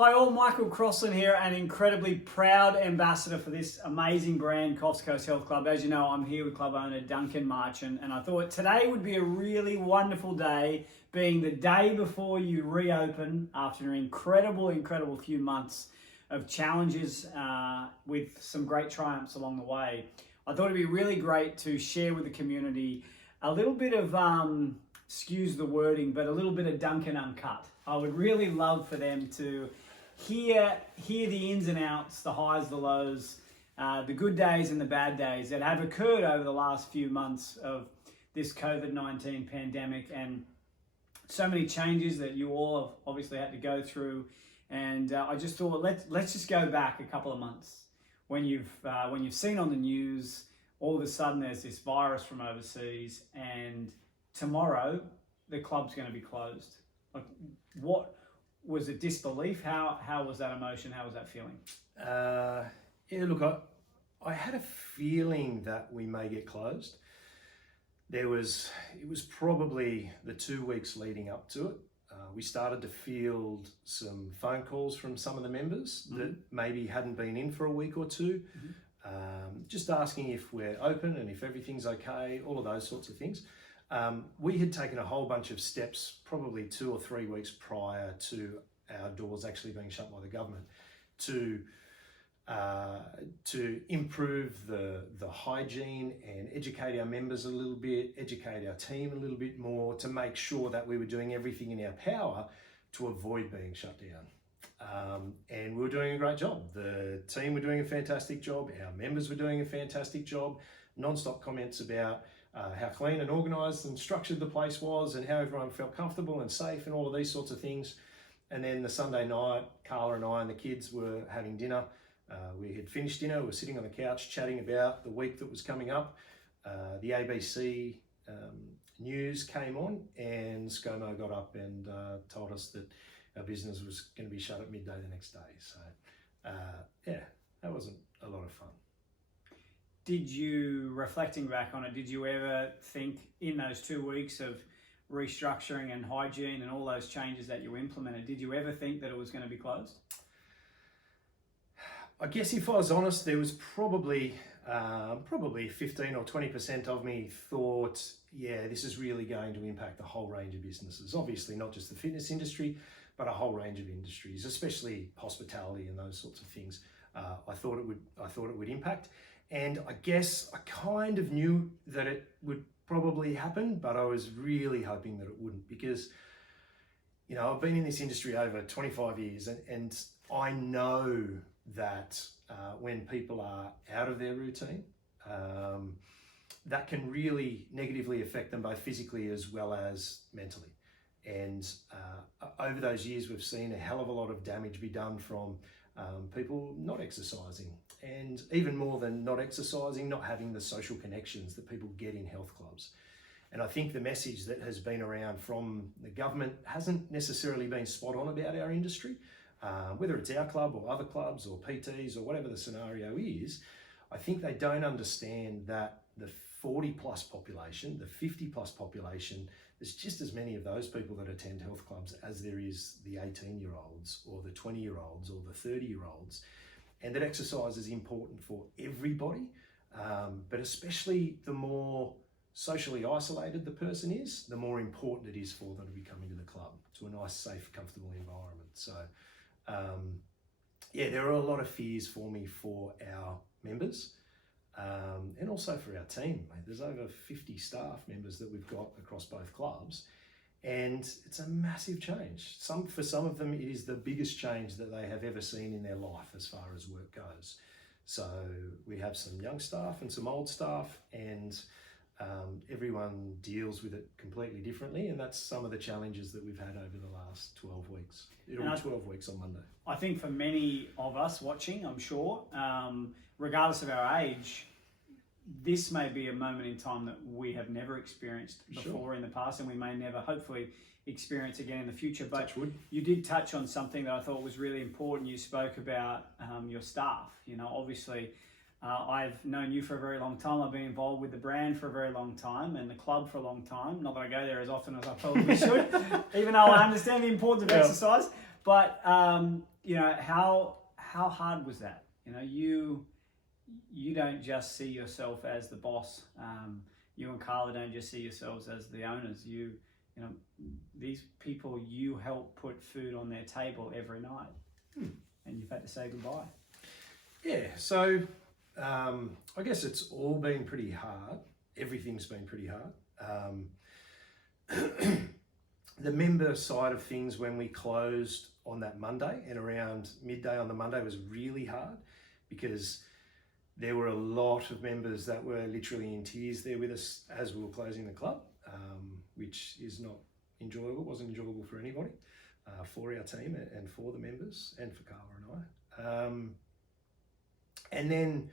Hi all, Michael Crossland here, an incredibly proud ambassador for this amazing brand, Coffs Health Club. As you know, I'm here with club owner Duncan Marchant, and I thought today would be a really wonderful day, being the day before you reopen after an incredible few months of challenges with some great triumphs along the way. I thought it'd be really great to share with the community a little bit of, excuse the wording, but a little bit of Duncan uncut. I would really love for them to hear the ins and outs, the highs, the lows, the good days and the bad days that have occurred over the last few months of this COVID-19 pandemic, and so many changes that you all have obviously had to go through. And I just thought, let's just go back a couple of months when you've seen on the news, all of a sudden there's this virus from overseas, and tomorrow the club's going to be closed. Like, what was it? Disbelief? How was that emotion? How was that feeling? Yeah, look, I had a feeling that we may get closed. It was probably the 2 weeks leading up to it. We started to field some phone calls from some of the members that maybe hadn't been in for a week or two, just asking if we're open and if everything's okay, all of those sorts of things. We had taken a whole bunch of steps probably 2 or 3 weeks prior to our doors actually being shut by the government to improve the hygiene and educate our members a little bit, educate our team a little bit more, to make sure that we were doing everything in our power to avoid being shut down. And we were doing a great job. The team were doing a fantastic job. Our members were doing a fantastic job. Non-stop comments about how clean and organised and structured the place was, and how everyone felt comfortable and safe and all of these sorts of things. And then the Sunday night, Carla and I and the kids were having dinner. We had finished dinner, we were sitting on the couch chatting about the week that was coming up. The ABC news came on, and ScoMo got up and told us that our business was going to be shut at midday the next day. So yeah, that wasn't a lot of fun. Did you, reflecting back on it, did you ever think in those 2 weeks of restructuring and hygiene and all those changes that you implemented, did you ever think that it was going to be closed? I guess if I was honest, there was probably 15 or 20% of me thought, yeah, this is really going to impact the whole range of businesses. Obviously not just the fitness industry, but a whole range of industries, especially hospitality and those sorts of things. I thought it would impact. And I guess I kind of knew that it would probably happen, but I was really hoping that it wouldn't, because, you know, I've been in this industry over 25 years, and I know that when people are out of their routine, that can really negatively affect them both physically as well as mentally. And over those years, we've seen a hell of a lot of damage be done from people not exercising, and even more than not exercising, not having the social connections that people get in health clubs. And I think the message that has been around from the government hasn't necessarily been spot on about our industry, whether it's our club or other clubs or PTs or whatever the scenario is. I think they don't understand that the 40 plus population, the 50 plus population, there's just as many of those people that attend health clubs as there is the 18-year-olds or the 20-year-olds or the 30-year-olds. And that exercise is important for everybody, but especially the more socially isolated the person is, the more important it is for them to be coming to the club, to a nice, safe, comfortable environment. So yeah, there are a lot of fears for me for our members, and also for our team. There's over 50 staff members that we've got across both clubs, and it's a massive change. For some of them, it is the biggest change that they have ever seen in their life as far as work goes. So we have some young staff and some old staff, and everyone deals with it completely differently, and that's some of the challenges that we've had over the last 12 weeks. It'll be 12 weeks on Monday. I think for many of us watching, I'm sure, regardless of our age, this may be a moment in time that we have never experienced before in the past, and we may never, hopefully, experience again in the future. But you did touch on something that I thought was really important. You spoke about your staff. You know, obviously, I've known you for a very long time. I've been involved with the brand for a very long time and the club for a long time. Not that I go there as often as I probably should, even though I understand the importance of exercise. But how hard was that? You don't just see yourself as the boss. You and Carla don't just see yourselves as the owners. These people you help put food on their table every night, and you've had to say goodbye. Yeah, so I guess it's all been pretty hard. Everything's been pretty hard. The member side of things, when we closed on that Monday and around midday on the Monday, was really hard because there were a lot of members that were literally in tears there with us as we were closing the club, which is not enjoyable. It wasn't enjoyable for anybody, for our team and for the members and for Carla and I. And then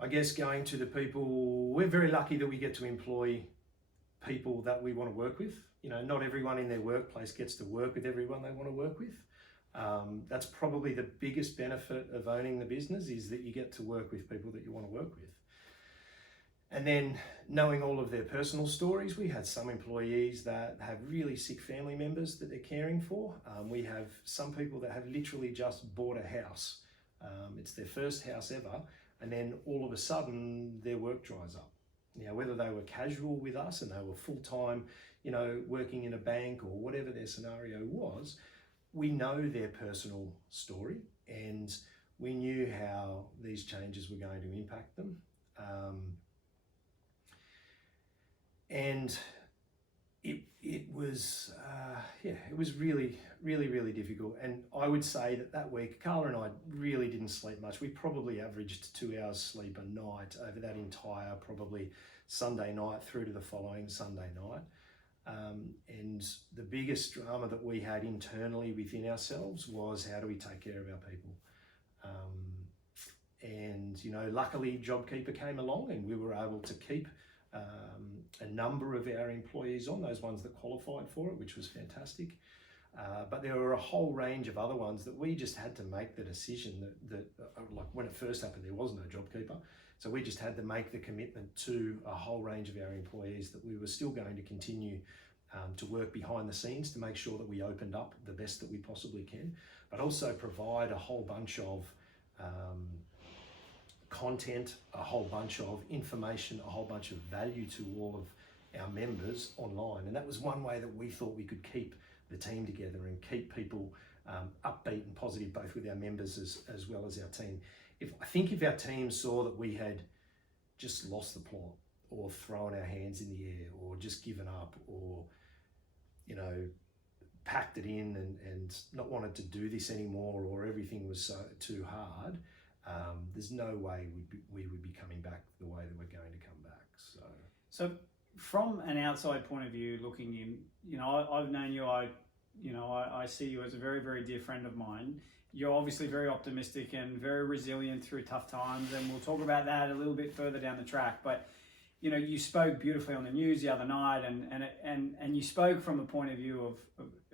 I guess going to the people, we're very lucky that we get to employ people that we want to work with. Not everyone in their workplace gets to work with everyone they want to work with. That's probably the biggest benefit of owning the business, is that you get to work with people that you want to work with. And then knowing all of their personal stories, we had some employees that have really sick family members that they're caring for. We have some people that have literally just bought a house. It's their first house ever, and then all of a sudden their work dries up. Whether they were casual with us and they were full-time, working in a bank or whatever their scenario was, we know their personal story and we knew how these changes were going to impact them. And it was really, really, really difficult. And I would say that week, Carla and I really didn't sleep much. We probably averaged 2 hours sleep a night over that entire probably Sunday night through to the following Sunday night. And the biggest drama that we had internally within ourselves was, how do we take care of our people? Luckily JobKeeper came along and we were able to keep a number of our employees on, those ones that qualified for it, which was fantastic. But there were a whole range of other ones that we just had to make the decision that like when it first happened, there was no JobKeeper. So we just had to make the commitment to a whole range of our employees that we were still going to continue to work behind the scenes to make sure that we opened up the best that we possibly can, but also provide a whole bunch of content, a whole bunch of information, a whole bunch of value to all of our members online. And that was one way that we thought we could keep the team together and keep people upbeat and positive, both with our members as well as our team. I think if our team saw that we had just lost the plot or thrown our hands in the air or just given up or, packed it in and not wanted to do this anymore, or everything was so too hard, there's no way we would be coming back the way that we're going to come back. So from an outside point of view, looking in, I've known you, I see you as a very, very dear friend of mine. You're obviously very optimistic and very resilient through tough times, and we'll talk about that a little bit further down the track. But you spoke beautifully on the news the other night, and you spoke from a point of view of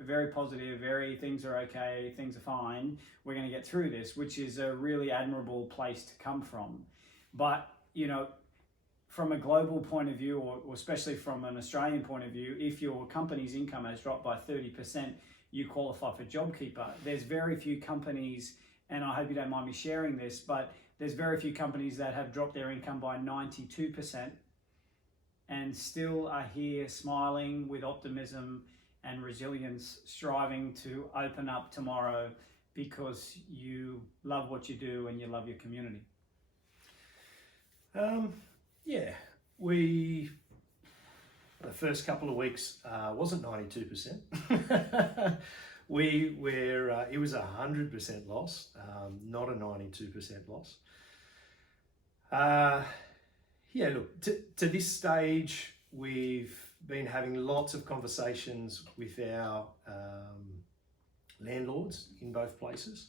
very positive, things are okay, things are fine, we're going to get through this, which is a really admirable place to come from. But from a global point of view, or especially from an Australian point of view, if your company's income has dropped by 30%, you qualify for JobKeeper. There's very few companies, and I hope you don't mind me sharing this, but there's very few companies that have dropped their income by 92% and still are here smiling with optimism and resilience, striving to open up tomorrow because you love what you do and you love your community. The first couple of weeks wasn't 92%. It was 100% loss, not a 92% loss. Look, to this stage, we've been having lots of conversations with our landlords in both places.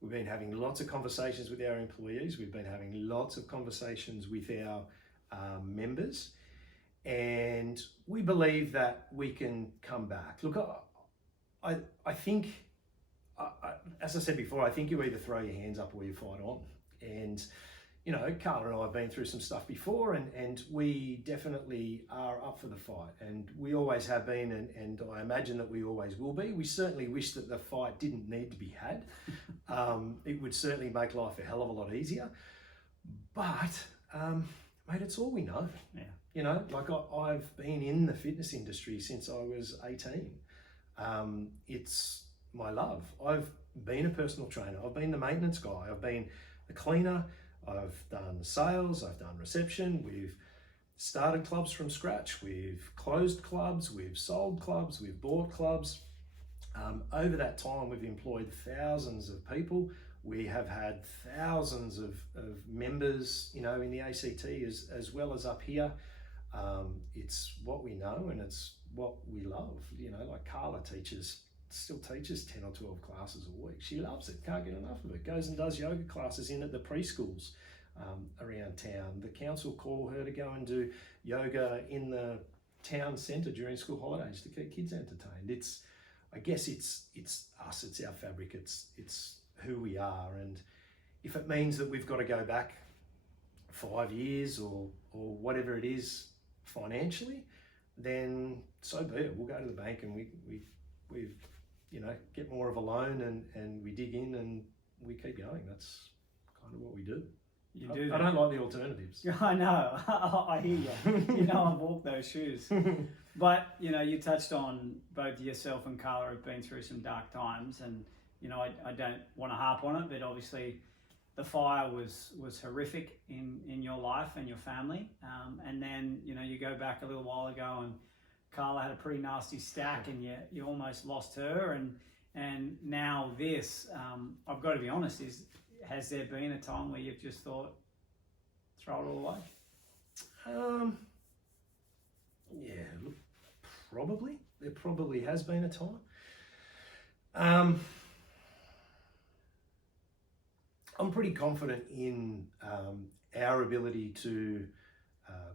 We've been having lots of conversations with our employees. We've been having lots of conversations with our members. And we believe that we can come back. Look, I think, as I said before, I think you either throw your hands up or you fight on. And, you know, Carla and I have been through some stuff before, and we definitely are up for the fight, and we always have been, and I imagine that we always will be. We certainly wish that the fight didn't need to be had. It would certainly make life a hell of a lot easier, but mate, it's all we know. Yeah. You know, like I've been in the fitness industry since I was 18. It's my love. I've been a personal trainer. I've been the maintenance guy. I've been the cleaner. I've done sales. I've done reception. We've started clubs from scratch. We've closed clubs. We've sold clubs. We've bought clubs. Over that time, we've employed thousands of people. We have had thousands of members, you know, in the ACT as well as up here. It's what we know and it's what we love. You know, like Carla still teaches 10 or 12 classes a week. She loves it, can't get enough of it. Goes and does yoga classes in at the preschools around town. The council call her to go and do yoga in the town centre during school holidays to keep kids entertained. I guess it's us, it's our fabric, it's who we are. And if it means that we've got to go back 5 years or whatever it is financially, then so be it. We'll go to the bank and we you know, get more of a loan and we dig in and we keep going. That's kind of what we do. You do. I don't like the alternatives. I know. I hear you. You know, I've walked those shoes. But, you know, you touched on both yourself and Carla have been through some dark times, and, you know, I don't want to harp on it, but obviously the fire was horrific in your life and your family. And then, you know, you go back a little while ago and Carla had a pretty nasty stack and you almost lost her. And now this, I've got to be honest, has there been a time where you've just thought, throw it all away? Yeah, look, probably. There probably has been a time. I'm pretty confident in our ability to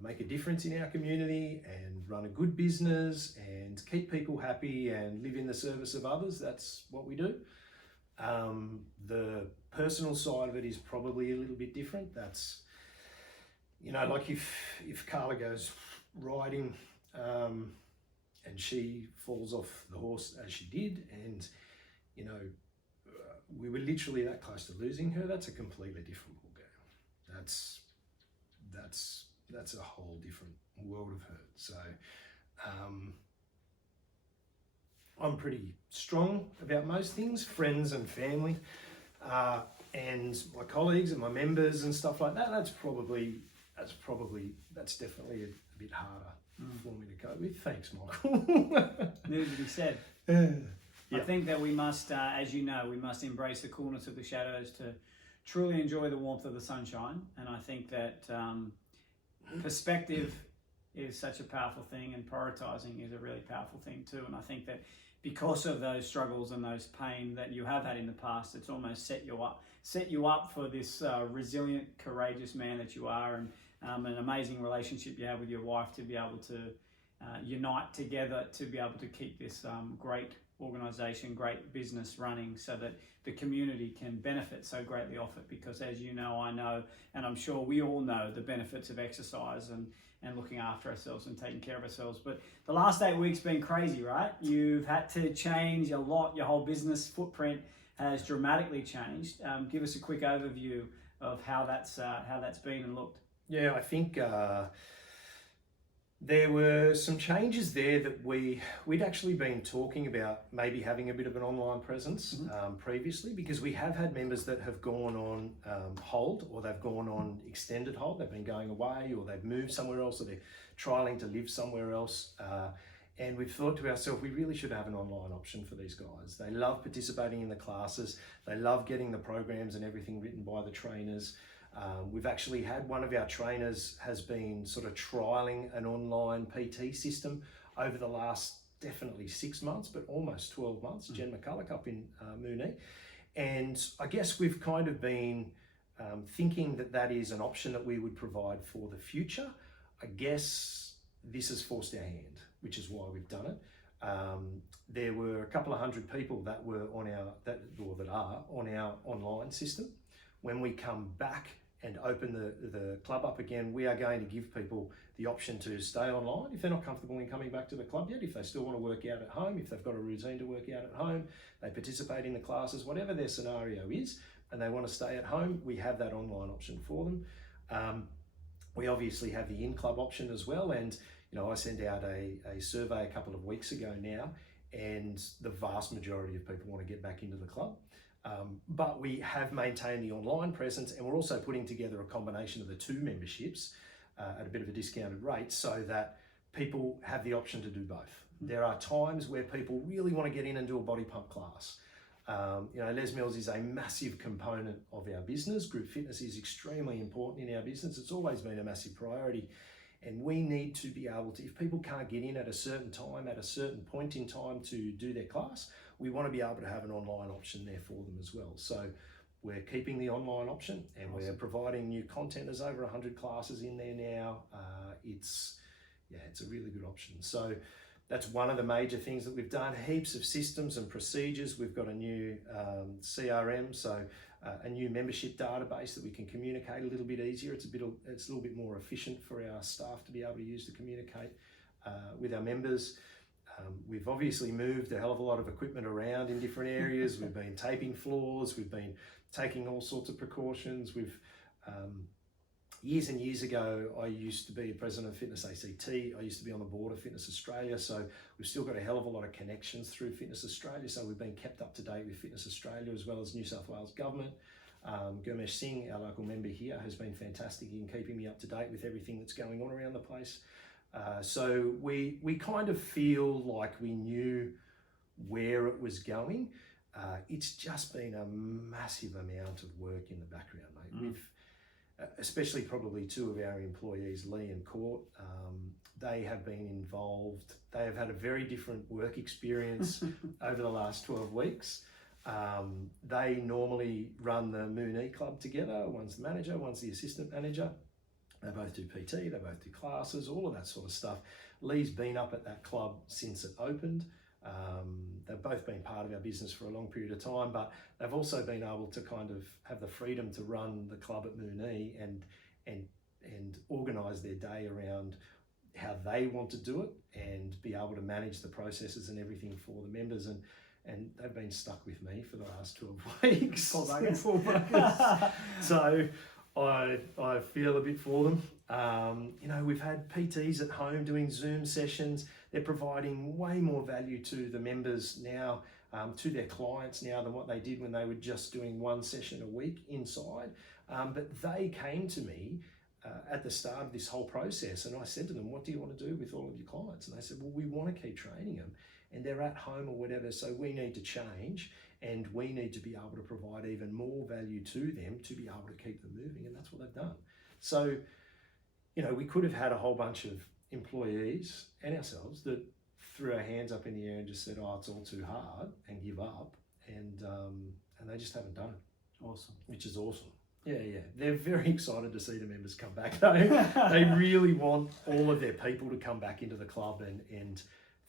make a difference in our community and run a good business and keep people happy and live in the service of others. That's what we do. The personal side of it is probably a little bit different. That's, you know, like if Carla goes riding and she falls off the horse as she did, and, you know, we were literally that close to losing her, that's a completely different ballgame. That's a whole different world of hurt. So I'm pretty strong about most things, friends and family, and my colleagues and my members and stuff like that. That's definitely a bit harder for me to cope with. Thanks, Michael. Needed to be said. Yeah. I think that we must, as you know, we must embrace the coolness of the shadows to truly enjoy the warmth of the sunshine. And I think that perspective is such a powerful thing, and prioritizing is a really powerful thing too. And I think that because of those struggles and those pain that you have had in the past, it's almost set you up for this resilient, courageous man that you are, and an amazing relationship you have with your wife to be able to unite together to be able to keep this great organisation, great business running, so that the community can benefit so greatly off it. Because as you know, I know, and I'm sure we all know the benefits of exercise and looking after ourselves and taking care of ourselves. But the last 8 weeks been crazy, right? You've had to change a lot. Your whole business footprint has dramatically changed. Give us a quick overview of how that's been and looked. Yeah, I think there were some changes there that we'd actually been talking about maybe having a bit of an online presence previously, because we have had members that have gone on hold, or they've gone on extended hold. They've been going away, or they've moved somewhere else, or they're trialing to live somewhere else. And we've thought to ourselves, we really should have an online option for these guys. They love participating in the classes. They love getting the programs and everything written by the trainers. We've actually had one of our trainers has been sort of trialing an online PT system over the last definitely 6 months, but almost 12 months, Jen McCulloch up in Moonee. And I guess we've kind of been thinking that is an option that we would provide for the future. I guess this has forced our hand, which is why we've done it. There were a couple of hundred people that were on that are on our online system. When we come back and open the club up again, we are going to give people the option to stay online if they're not comfortable in coming back to the club yet, if they still want to work out at home, if they've got a routine to work out at home, they participate in the classes, whatever their scenario is, and they want to stay at home, we have that online option for them. We obviously have the in-club option as well, and I sent out a survey a couple of weeks ago now, and the vast majority of people want to get back into the club. But we have maintained the online presence, and we're also putting together a combination of the two memberships at a bit of a discounted rate so that people have the option to do both. There are times where people really want to get in and do a body pump class. Les Mills is a massive component of our business. Group fitness is extremely important in our business. It's always been a massive priority. And we need to be able to, if people can't get in at a certain time, at a certain point in time to do their class, we want to be able to have an online option there for them as well. So we're keeping the online option, and awesome. We're providing new content. There's over 100 classes in there now. It's a really good option. So that's one of the major things that we've done. Heaps of systems and procedures. We've got a new CRM, so a new membership database that we can communicate a little bit easier. It's a little bit more efficient for our staff to be able to use to communicate with our members. We've obviously moved a hell of a lot of equipment around in different areas. We've been taping floors. We've been taking all sorts of precautions. Years and years ago, I used to be a president of Fitness ACT. I used to be on the board of Fitness Australia. So we've still got a hell of a lot of connections through Fitness Australia. So we've been kept up to date with Fitness Australia as well as New South Wales Government. Gurmesh Singh, our local member here, has been fantastic in keeping me up to date with everything that's going on around the place. So we kind of feel like we knew where it was going. It's just been a massive amount of work in the background, mate. We've especially probably two of our employees, Lee and Court, they have been involved. They have had a very different work experience over the last 12 weeks. They normally run the Mooney Club together. One's the manager, one's the assistant manager. They both do PT, they both do classes, all of that sort of stuff. Lee's been up at that club since it opened. They've both been part of our business for a long period of time, but they've also been able to kind of have the freedom to run the club at Mooney and organise their day around how they want to do it and be able to manage the processes and everything for the members. And they've been stuck with me for the last 12 weeks. Poor buggers. So I feel a bit for them. We've had PTs at home doing Zoom sessions. They're providing way more value to the members now, to their clients now than what they did when they were just doing one session a week inside. But they came to me at the start of this whole process, and I said to them, what do you want to do with all of your clients? And they said, well, we want to keep training them, and they're at home or whatever, so we need to change, and we need to be able to provide even more value to them to be able to keep them moving, and that's what they've done. So, we could have had a whole bunch of employees and ourselves that threw our hands up in the air and just said, oh, it's all too hard, and give up, and they just haven't done it. Awesome. Which is awesome. Yeah. They're very excited to see the members come back though. They really want all of their people to come back into the club and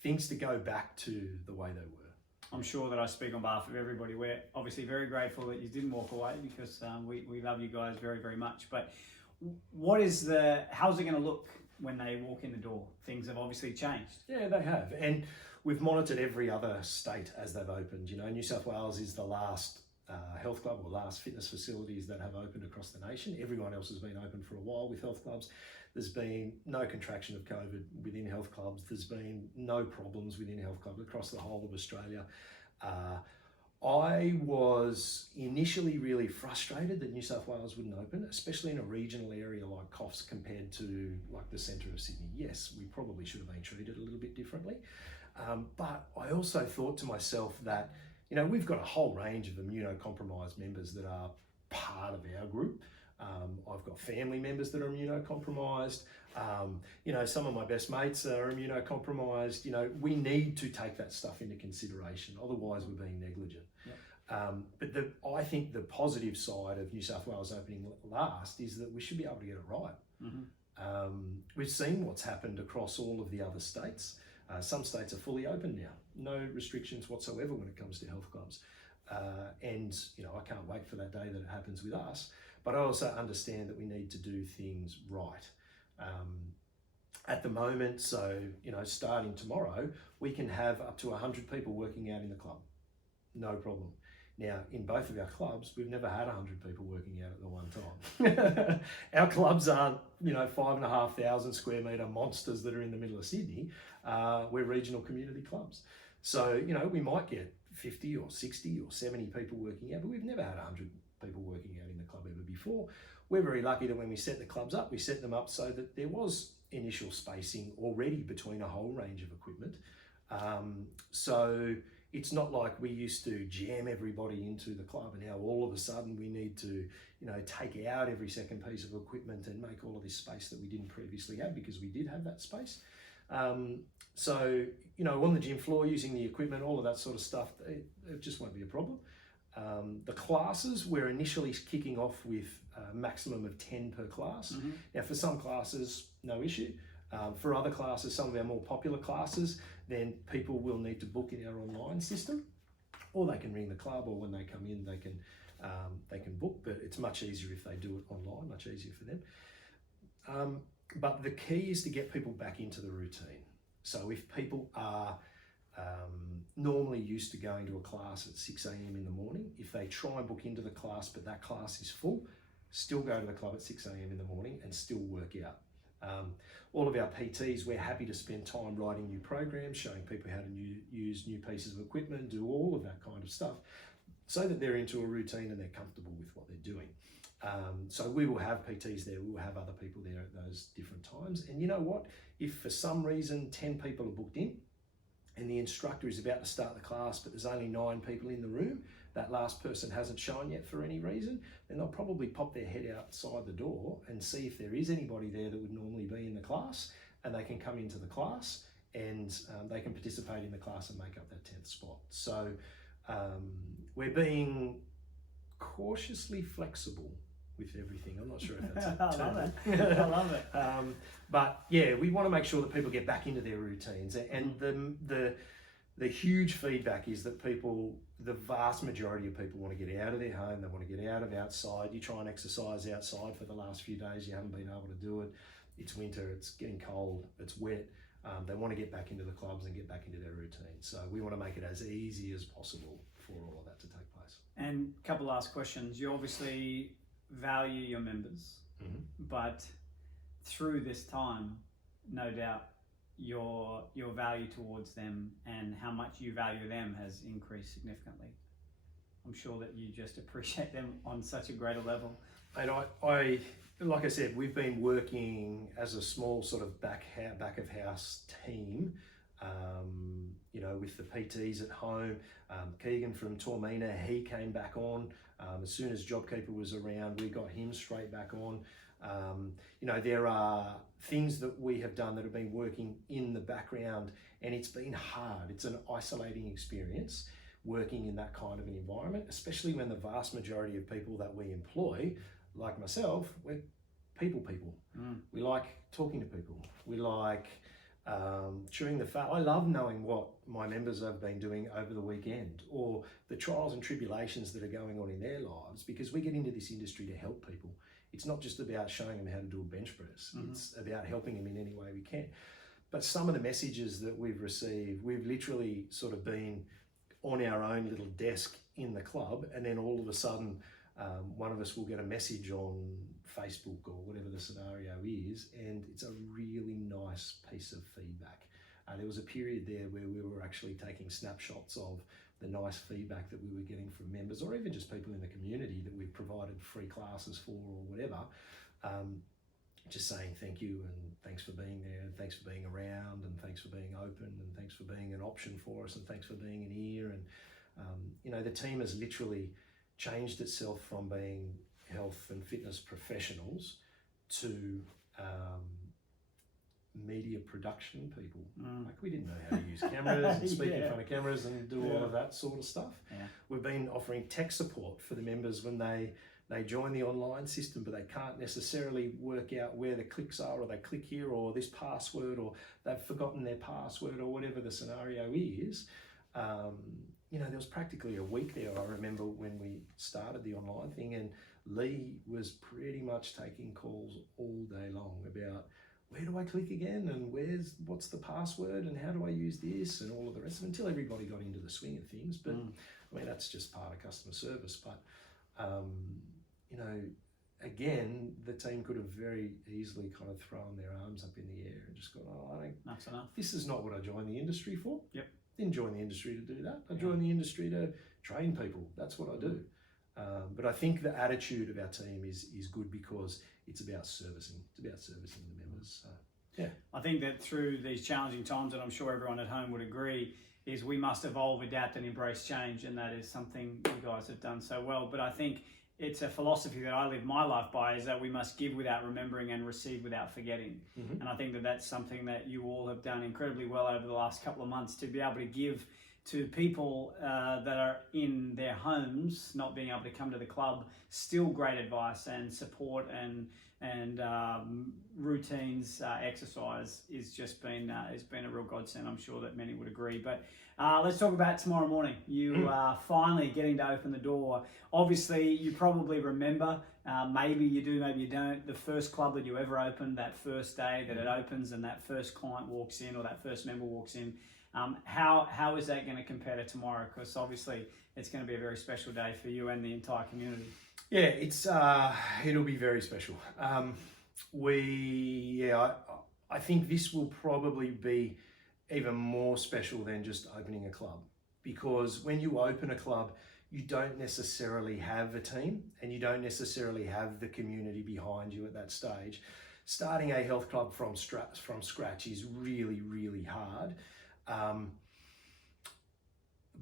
things to go back to the way they were. I'm sure that I speak on behalf of everybody. We're obviously very grateful that you didn't walk away, because we love you guys very, very much. But how's it going to look when they walk in the door? Things have obviously changed. Yeah, they have. And we've monitored every other state as they've opened. New South Wales is the last health club or last fitness facilities that have opened across the nation. Everyone else has been open for a while with health clubs. There's been no contraction of COVID within health clubs. There's been no problems within health clubs across the whole of Australia. I was initially really frustrated that New South Wales wouldn't open, especially in a regional area like Coffs compared to like the centre of Sydney. Yes, we probably should have been treated a little bit differently. But I also thought to myself that, we've got a whole range of immunocompromised members that are part of our group. I've got family members that are immunocompromised. Some of my best mates are immunocompromised. We need to take that stuff into consideration. Otherwise, we're being negligent. Yep. But I think the positive side of New South Wales opening last is that we should be able to get it right. Mm-hmm. We've seen what's happened across all of the other states. Some states are fully open now. No restrictions whatsoever when it comes to health clubs. And I can't wait for that day that it happens with us. But I also understand that we need to do things right. At the moment, starting tomorrow, we can have up to 100 people working out in the club. No problem. Now, in both of our clubs, we've never had 100 people working out at the one time. Our clubs aren't, 5,500 square metre monsters that are in the middle of Sydney. We're regional community clubs. So, we might get 50 or 60 or 70 people working out, but we've never had 100 people working out in the club ever before. We're very lucky that when we set the clubs up, we set them up so that there was initial spacing already between a whole range of equipment. So it's not like we used to jam everybody into the club and now all of a sudden we need to, take out every second piece of equipment and make all of this space that we didn't previously have, because we did have that space. On the gym floor, using the equipment, all of that sort of stuff, it just won't be a problem. The classes, we're initially kicking off with a maximum of 10 per class. Mm-hmm. Now, for some classes, no issue. For other classes, some of our more popular classes, then people will need to book in our online system, or they can ring the club, or when they come in, they can book. But it's much easier if they do it online, much easier for them. But the key is to get people back into the routine. So if people are normally used to going to a class at 6 a.m. in the morning, if they try and book into the class but that class is full, still go to the club at 6 a.m. in the morning and still work out. All of our PTs, we're happy to spend time writing new programs, showing people how to use new pieces of equipment, do all of that kind of stuff, so that they're into a routine and they're comfortable with what they're doing. So we will have PTs there, we will have other people there at those different times. And you know what? If for some reason 10 people are booked in and the instructor is about to start the class, but there's only 9 people in the room, that last person hasn't shown yet for any reason, then they'll probably pop their head outside the door and see if there is anybody there that would normally be in the class, and they can come into the class and they can participate in the class and make up that 10th spot. So we're being cautiously flexible with everything. I'm not sure if that's a term. I love it. But yeah, we want to make sure that people get back into their routines, and the huge feedback is that the vast majority of people want to get out of their home, they want to get out of outside. You try and exercise outside for the last few days, you haven't been able to do it. It's winter, it's getting cold, it's wet. They want to get back into the clubs and get back into their routine. So we want to make it as easy as possible for all of that to take place. And a couple last questions. You obviously value your members, but through this time, no doubt, your value towards them and how much you value them has increased significantly. I'm sure that you just appreciate them on such a greater level. And I like I said, we've been working as a small sort of back of house team, with the PTs at home. Keegan from Tormina, he came back on. As soon as JobKeeper was around, we got him straight back on. There are things that we have done that have been working in the background, and it's been hard. It's an isolating experience working in that kind of an environment, especially when the vast majority of people that we employ, like myself, we're people. We like talking to people. We like chewing the fat. I love knowing what my members have been doing over the weekend, or the trials and tribulations that are going on in their lives, because we get into this industry to help people. It's not just about showing them how to do a bench press. It's about helping them in any way we can. But some of the messages that we've received, we've literally sort of been on our own little desk in the club, and then all of a sudden one of us will get a message on Facebook or whatever the scenario is, and it's a really nice piece of feedback. There was a period there where we were actually taking snapshots of the nice feedback that we were getting from members, or even just people in the community that we've provided free classes for or whatever, just saying thank you and thanks for being there and thanks for being around and thanks for being open and thanks for being an option for us and thanks for being an ear. And the team has literally changed itself from being health and fitness professionals to media production people. Like, we didn't know how to use cameras and speak in front of cameras and do all of that sort of stuff. We've been offering tech support for the members when they join the online system, but they can't necessarily work out where the clicks are, or they click here, or this password, or they've forgotten their password, or whatever the scenario is. there was practically a week there. I remember when we started the online thing, and Lee was pretty much taking calls all day long about where do I click again, and what's the password, and how do I use this, and all of the rest of it, until everybody got into the swing of things. But I mean, that's just part of customer service. But again, the team could have very easily kind of thrown their arms up in the air and just gone, that's enough. This is not what I joined the industry for. Yep. Didn't join the industry to do that. I joined the industry to train people. That's what I do. But I think the attitude of our team is good because it's about servicing. It's about servicing the members. So, yeah. I think that through these challenging times, and I'm sure everyone at home would agree, is we must evolve, adapt, and embrace change, and that is something you guys have done so well. But I think it's a philosophy that I live my life by, is that we must give without remembering and receive without forgetting. And I think that that's something that you all have done incredibly well over the last couple of months, to be able to give to people that are in their homes, not being able to come to the club, still great advice and support and routines, exercise is just been has been a real godsend. I'm sure that many would agree. But let's talk about tomorrow morning. You are finally getting to open the door. Obviously, you probably remember, maybe you do, maybe you don't, the first club that you ever opened, that first day that it opens and that first client walks in or that first member walks in. How is that going to compare to tomorrow? Because obviously it's going to be a very special day for you and the entire community. Yeah, it'll be very special. I think this will probably be even more special than just opening a club, because when you open a club, you don't necessarily have a team and you don't necessarily have the community behind you at that stage. Starting a health club from scratch is really, really hard.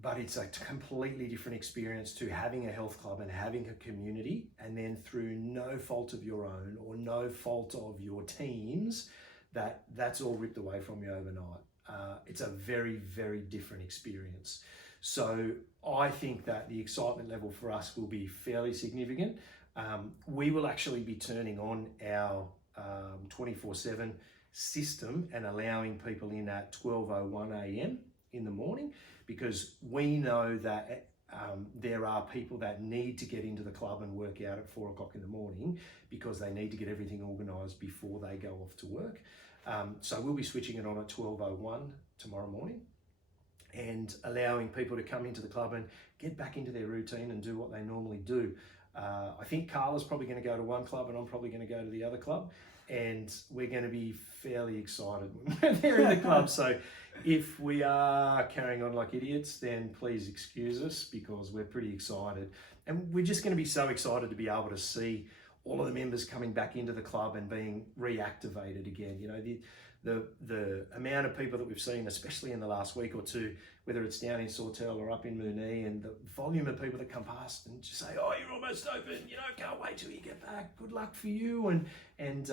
But it's a completely different experience to having a health club and having a community, and then through no fault of your own or no fault of your teams, that's all ripped away from you overnight. It's a very, very different experience. So I think that the excitement level for us will be fairly significant. We will actually be turning on our 24/7 system and allowing people in at 12:01 a.m. in the morning, because we know that there are people that need to get into the club and work out at 4 o'clock in the morning because they need to get everything organised before they go off to work. So we'll be switching it on at 12:01 tomorrow morning and allowing people to come into the club and get back into their routine and do what they normally do. I think Carla's probably going to go to one club and I'm probably going to go to the other club, and we're going to be fairly excited when we're there in the club. So if we are carrying on like idiots, then please excuse us, because we're pretty excited. And we're just going to be so excited to be able to see all of the members coming back into the club and being reactivated again. You know, the amount of people that we've seen, especially in the last week or two, whether it's down in Sawtell or up in Moonee, and the volume of people that come past and just say, "Oh, you're almost open, can't wait till you get back. Good luck for you." And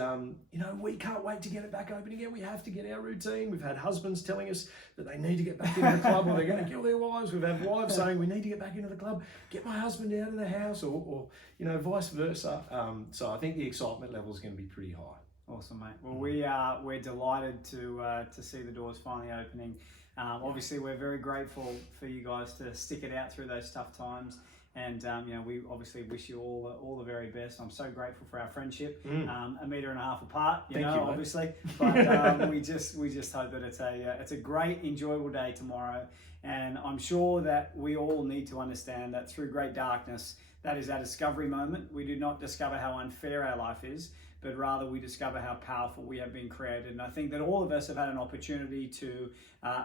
we can't wait to get it back open again. We have to get our routine. We've had husbands telling us that they need to get back into the club or they're going to kill their wives. We've had wives saying, "We need to get back into the club, get my husband out of the house," or vice versa. So I think the excitement level is going to be pretty high. Awesome, mate. Well, we're delighted to see the doors finally opening. Obviously, we're very grateful for you guys to stick it out through those tough times, and we obviously wish you all the very best. I'm so grateful for our friendship, 1.5 meters apart, Thank you, obviously, but we just hope that it's a great, enjoyable day tomorrow, and I'm sure that we all need to understand that through great darkness, that is our discovery moment. We do not discover how unfair our life is, but rather we discover how powerful we have been created. And I think that all of us have had an opportunity to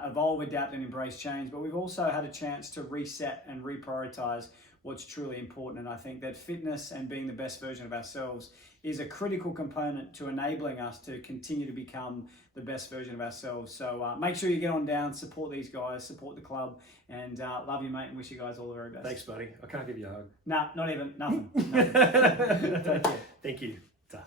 evolve, adapt, and embrace change, but we've also had a chance to reset and reprioritize what's truly important. And I think that fitness and being the best version of ourselves is a critical component to enabling us to continue to become the best version of ourselves. So make sure you get on down, support these guys, support the club, and love you, mate, and wish you guys all the very best. Thanks, buddy. I can't give you a hug. Nah, not even, nothing. Take care. Thank you. Ta.